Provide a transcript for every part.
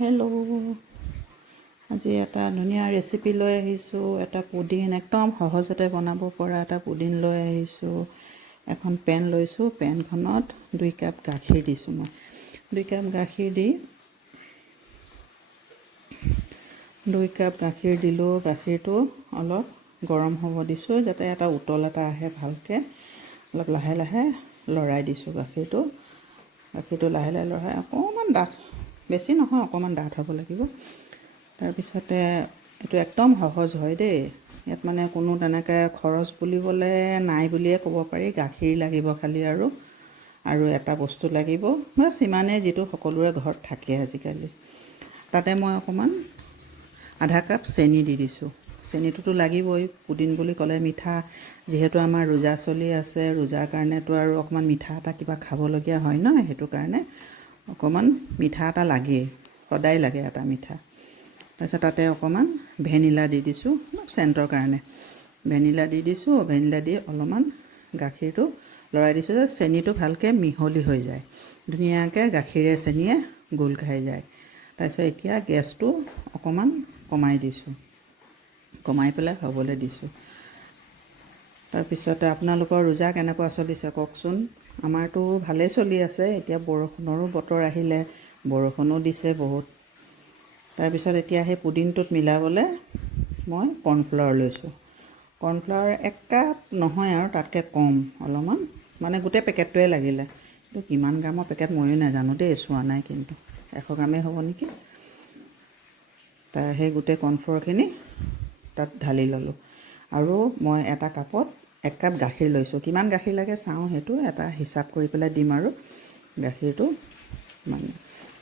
Hello', আজি এটা ধুনীয়া ৰেচিপি লৈ আহিছোঁ। এটা পুডিং একদম সহজতে বনাব পৰা এটা পুডিং লৈ আহিছোঁ। এখন পেন লৈছোঁ, পেনখনত 2 কাপ গাখীৰ দিছোঁ। মই 2 কাপ গাখীৰ দি 2 কাপ গাখীৰ দিলোঁ। গাখীৰটো অলপ গৰম হ'ব দিছোঁ যাতে এটা উতল এটা আহে ভালকৈ। অলপ লাহে লাহে লৰাই দিছোঁ গাখীৰটো লাহে লাহে লৰাই অকণমান ডাঠ, বেছি নহয় অকণমান ডাঠ হ'ব লাগিব। তাৰপিছতে এইটো একদম সহজ হয় দেই। ইয়াত মানে কোনো তেনেকৈ খৰচ বুলিবলৈ নাই বুলিয়ে ক'ব পাৰি। গাখীৰ লাগিব খালি আৰু এটা বস্তু লাগিব, বাছ ইমানেই যিটো সকলোৰে ঘৰত থাকে আজিকালি। তাতে মই অকণমান আধা কাপ চেনি দি দিছোঁ। চেনিটোতো লাগিবই, পুডিং বুলি ক'লে মিঠা। যিহেতু আমাৰ ৰোজা চলি আছে, ৰোজাৰ কাৰণেতো আৰু অকণমান মিঠা এটা কিবা খাবলগীয়া হয় ন, সেইটো কাৰণে অকণমান মিঠা এটা লাগেই, সদায় লাগে এটা মিঠা। তাৰপিছত তাতে অকণমান ভেনিলা দি দিছোঁ, অলপ চেণ্টৰ কাৰণে ভেনিলা দি দিছোঁ। ভেনিলা দি অলপমান গাখীৰটো লৰাই দিছোঁ যে চেনিটো ভালকৈ মিহলি হৈ যায়, ধুনীয়াকৈ গাখীৰে চেনিয়ে গোল খাই যায়। তাৰপিছত এতিয়া গেছটো অকণমান কমাই দিছোঁ, কমাই পেলাই হ'বলৈ দিছোঁ। তাৰপিছতে আপোনালোকৰ ৰোজা কেনেকুৱা চলিছে কওকচোন। আমাৰতো ভালেই চলি আছে। এতিয়া বৰষুণৰো বতৰ আহিলে, বৰষুণো দিছে বহুত। তাৰপিছত এতিয়া সেই পুডিংটোত মিলাবলৈ মই কৰ্ণফ্লাৱাৰ লৈছোঁ। কৰ্ণফ্লাৱাৰ 1 কাপ নহয় আৰু তাতকৈ কম অলপমান, মানে গোটেই পেকেটটোৱে লাগিলে। কিন্তু কিমান গ্ৰামৰ পেকেট ময়ো নাজানো দেই, চোৱা নাই, কিন্তু 100 গ্ৰামেই হ'ব নেকি। সেই গোটেই কৰ্ণফ্লাৱাৰখিনি তাত ঢালি ল'লোঁ। আৰু মই এটা কাপত 1 কাপ গাখীৰ লৈছোঁ। কিমান গাখীৰ লাগে চাওঁ, সেইটো এটা হিচাপ কৰি পেলাই দিম আৰু গাখীৰটো মানে।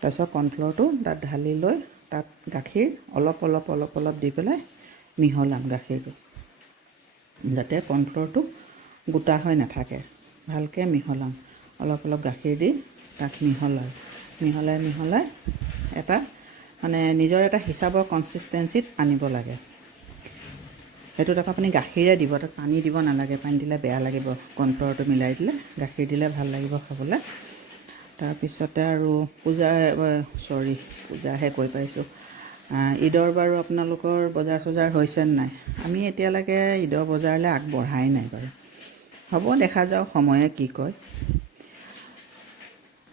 তাৰপিছত কৰ্ণফ্লাৱাৰটো তাত ঢালি লৈ তাত গাখীৰ অলপ অলপ দি পেলাই মিহলাম গাখীৰটো, যাতে কৰ্ণফ্লাৱাৰটো গোটা হৈ নাথাকে। ভালকৈ মিহলাম, অলপ গাখীৰ দি তাক মিহলাই এটা মানে নিজৰ এটা হিচাপৰ কনচিষ্টেঞ্চিত আনিব লাগে। সেইটোত আকৌ আপুনি গাখীৰে দিব, তাত পানী দিব নালাগে। পানী দিলে বেয়া লাগিব। কৰ্ণফ্লাৱাৰটো মিলাই দিলে গাখীৰ দিলে ভাল লাগিব খাবলৈ। তাৰপিছতে আৰু পূজাহে কৈ পাইছোঁ। ঈদৰ বাৰু আপোনালোকৰ বজাৰ চজাৰ হৈছে নাই? আমি এতিয়ালৈকে ঈদৰ বজাৰলৈ আগবঢ়াই নাই বাৰু। হ'ব, দেখা যাওক সময়ে কি কয়।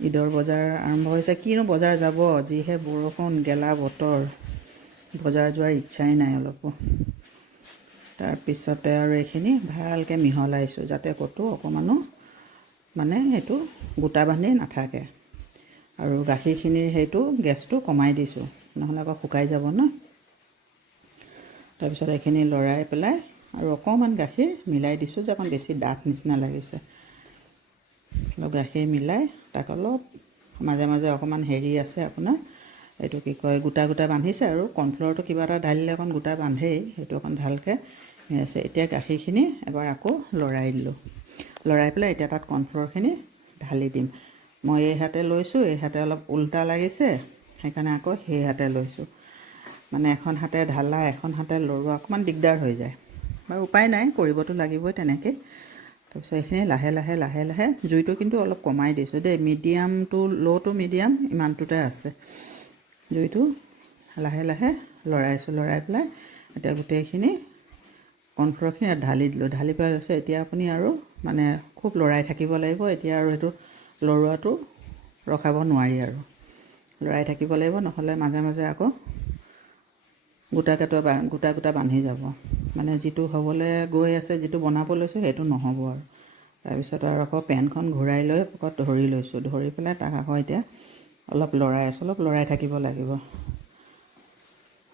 ঈদৰ বজাৰ আৰম্ভ হৈছে, কিনো বজাৰ যাব, যিহে বৰষুণ গেলা বতৰ, বজাৰ যোৱাৰ ইচ্ছাই নাই অলপো। তাৰপিছতে আৰু এইখিনি ভালকৈ মিহলাইছোঁ যাতে ক'তো অকণমানো মানে এইটো গোটা বান্ধি নাথাকে। আৰু গাখীৰখিনিৰ সেইটো গেছটো কমাই দিছোঁ, নহ'লে আকৌ শুকাই যাব ন। তাৰপিছত এইখিনি লৰাই পেলাই আৰু অকণমান গাখীৰ মিলাই দিছোঁ যে অকণ বেছি ডাঠ নিচিনা লাগিছে। অলপ গাখীৰ মিলাই তাক অলপ মাজে মাজে অকণমান হেৰি আছে আপোনাৰ, এইটো কি কয়, গোটা বান্ধিছে। আৰু কৰ্ণফ্লাৱাৰটো কিবা এটা ঢালিলে অকণ গোটা বান্ধেই, সেইটো অকণ ভালকৈ আছে। এতিয়া গাখীৰখিনি এবাৰ আকৌ লৰাই দিলোঁ। লৰাই পেলাই এতিয়া তাত কৰ্ণফ্লাৱাৰখিনি ঢালি দিম। মই এই হাতে লৈছোঁ, এই হাতে অলপ উল্টা লাগিছে, সেইকাৰণে আকৌ সেই হাতে লৈছোঁ। মানে এখন হাতে ঢালা, এখন হাতে লৰোৱা অকণমান দিগদাৰ হৈ যায় বাৰু, উপায় নাই, কৰিবতো লাগিবই তেনেকৈ। তাৰপিছত এইখিনি লাহে লাহে জুইটো কিন্তু অলপ কমাই দিছোঁ দেই, মিডিয়াম টু ল' টু মিডিয়াম ইমানটোতে আছে। জুইটো লাহে লাহে লৰাইছোঁ, লৰাই পেলাই এতিয়া গোটেইখিনি কৰ্ণফ্লাৱাৰখিনি ঢালি দিলোঁ। ঢালি পেলাই লৈছোঁ। এতিয়া আপুনি আৰু মানে খুব লৰাই থাকিব লাগিব। এতিয়া আৰু সেইটো লৰোৱাটো ৰখাব নোৱাৰি আৰু লৰাই থাকিব লাগিব, নহ'লে মাজে মাজে আকৌ গোটা বান্ধি যাব। মানে যিটো হ'বলৈ গৈ আছে, যিটো বনাব লৈছোঁ, সেইটো নহ'ব আৰু। তাৰপিছত আৰু আকৌ পেনখন ঘূৰাই লৈ পকত ধৰি লৈছোঁ, ধৰি পেলাই তাক আকৌ এতিয়া অলপ লৰাই আছোঁ, অলপ লৰাই থাকিব লাগিব।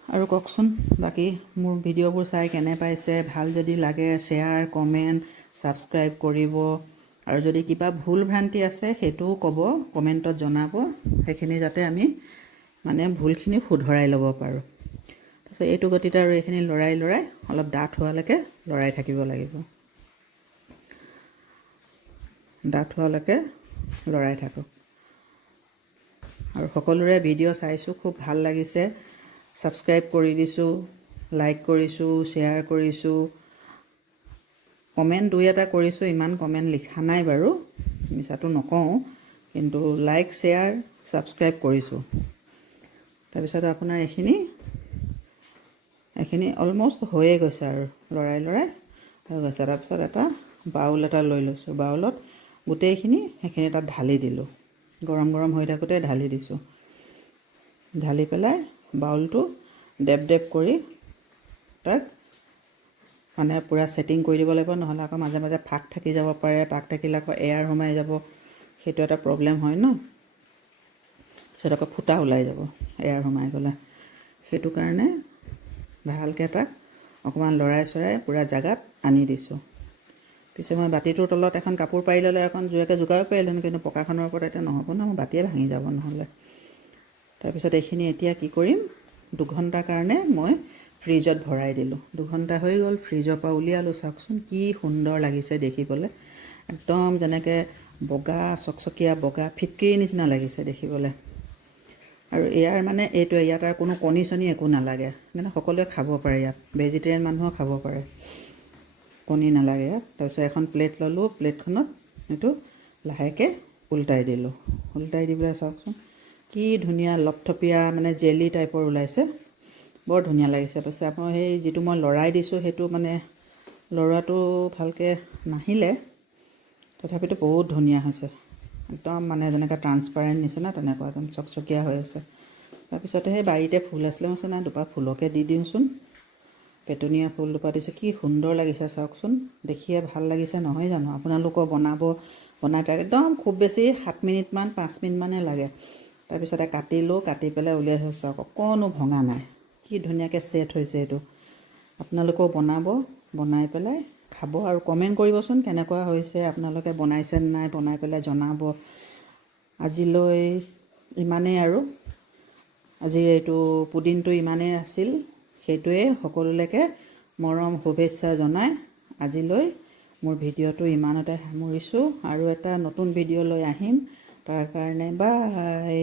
আৰু কওকচোন, বাকী মোৰ ভিডিঅ'বোৰ চাই কেনে পাইছে? ভাল যদি লাগে শ্বেয়াৰ, কমেণ্ট, ছাবস্ক্ৰাইব কৰিব। আৰু যদি কিবা ভুল ভ্ৰান্তি আছে সেইটোও ক'ব, কমেণ্টত জনাব, সেইখিনি যাতে আমি মানে ভুলখিনি শুধৰাই ল'ব পাৰোঁ। তাৰপিছত এইটো গতিতে আৰু এইখিনি লৰাই অলপ ডাঠ হোৱালৈকে লৰাই থাকিব লাগিব। ডাঠ হোৱালৈকে লৰাই থাকক। আৰু সকলোৰে ভিডিঅ' চাইছোঁ, খুব ভাল লাগিছে। ছাবস্ক্ৰাইব কৰি দিছোঁ, লাইক কৰিছোঁ, শ্বেয়াৰ কৰিছোঁ, কমেণ্ট 2-এটা কৰিছোঁ। ইমান কমেণ্ট লিখা নাই বাৰু, মিছাটো নকওঁ, কিন্তু লাইক, শ্বেয়াৰ, ছাবস্ক্ৰাইব কৰিছোঁ। তাৰপিছত আপোনাৰ এইখিনি অলমষ্ট হৈয়ে গৈছে আৰু লৰাই হৈ গৈছে। তাৰপিছত এটা বাউল এটা লৈ লৈছোঁ। বাউলত গোটেইখিনি সেইখিনি তাত ঢালি দিলোঁ। গৰম হৈ থাকোঁতে ঢালি দিছোঁ। ঢালি পেলাই বাউলটো ডেপ কৰি তাক মানে পূৰা ছেটিং কৰি দিব লাগিব, নহ'লে আকৌ মাজে মাজে ফাঁক থাকি যাব পাৰে। ফাঁক থাকিলে আকৌ এয়াৰ সোমাই যাব, সেইটো এটা প্ৰব্লেম হয় ন। তাৰপিছত আকৌ ফুটা ওলাই যাব এয়াৰ সোমাই গ'লে। সেইটো কাৰণে ভালকৈ তাক অকণমান লৰাই পূৰা জেগাত আনি দিছোঁ। পিছে মই বাতিটোৰ তলত এখন কাপোৰ পাৰি ল'লে অকণ জুইয়াকৈ জোকাব পাৰিলোঁ, কিন্তু পকাখনৰ ওপৰত এতিয়া নহ'ব ন, মোৰ বাতিয়ে ভাঙি যাব নহ'লে। তাৰপিছত এইখিনি এতিয়া কি কৰিম, 2 ঘণ্টাৰ কাৰণে মই ফ্ৰিজত ভৰাই দিলোঁ। 2 ঘণ্টা হৈ গ'ল, ফ্ৰিজৰ পৰা উলিয়ালোঁ। চাওকচোন কি সুন্দৰ লাগিছে দেখিবলৈ, একদম যেনেকৈ বগা চকচকীয়া বগা ফিটকিৰিৰ নিচিনা লাগিছে দেখিবলৈ। আৰু ইয়াৰ মানে এইটোৱে, ইয়াত আৰু কোনো কণী চণী একো নালাগে, মানে সকলোৱে খাব পাৰে। ইয়াত ভেজিটেৰিয়ান মানুহো খাব পাৰে, কণী নালাগে ইয়াত। তাৰপিছত এখন প্লেট ল'লোঁ, প্লেটখনত এইটো লাহেকৈ উল্টাই দিলোঁ। উল্টাই দি পেলাই চাওকচোন কি ধুনীয়া লপথপীয়া মানে জেলি টাইপৰ ওলাইছে, বৰ ধুনীয়া লাগিছে। পাছে আপোনাৰ সেই যিটো মই লৰাই দিছোঁ সেইটো মানে লৰোৱাটো ভালকৈ নাহিলে, তথাপিতো বহুত ধুনীয়া হৈছে। একদম মানে যেনেকৈ ট্ৰান্সপাৰেণ্ট নিচিনা তেনেকুৱা একদম চকচকীয়া হৈ আছে। তাৰপিছতে সেই বাৰীতে ফুল আছিলে, মই নাই দুপাহ ফুলকে দি দিওঁচোন। পেটুনিয়া ফুল দুপাহ দিছোঁ, কি সুন্দৰ লাগিছে চাওকচোন, দেখিয়ে ভাল লাগিছে নহয় জানো। আপোনালোকেও বনাই তাক একদম খুব বেছি 7 মিনিটমান 5 মিনিটমানেই লাগে। তাৰপিছতে কাটিলোঁ, কাটি পেলাই উলিয়াইছোঁ। চাওক অকণো ভঙা নাই, কি ধুনীয়াকৈ ছেট হৈছে এইটো। আপোনালোকেও বনাই পেলাই খাব আৰু কমেণ্ট কৰিবচোন কেনেকুৱা হৈছে, আপোনালোকে বনাইছে নাই, বনাই পেলাই জনাব। আজিলৈ ইমানেই আৰু, আজিৰ এইটো পুডিংটো ইমানেই আছিল। সেইটোৱে সকলোলৈকে মৰম শুভেচ্ছা জনাই আজিলৈ মোৰ ভিডিঅ'টো ইমানতে সামৰিছোঁ। আৰু এটা নতুন ভিডিঅ' লৈ আহিম, তাৰ কাৰণে বাই।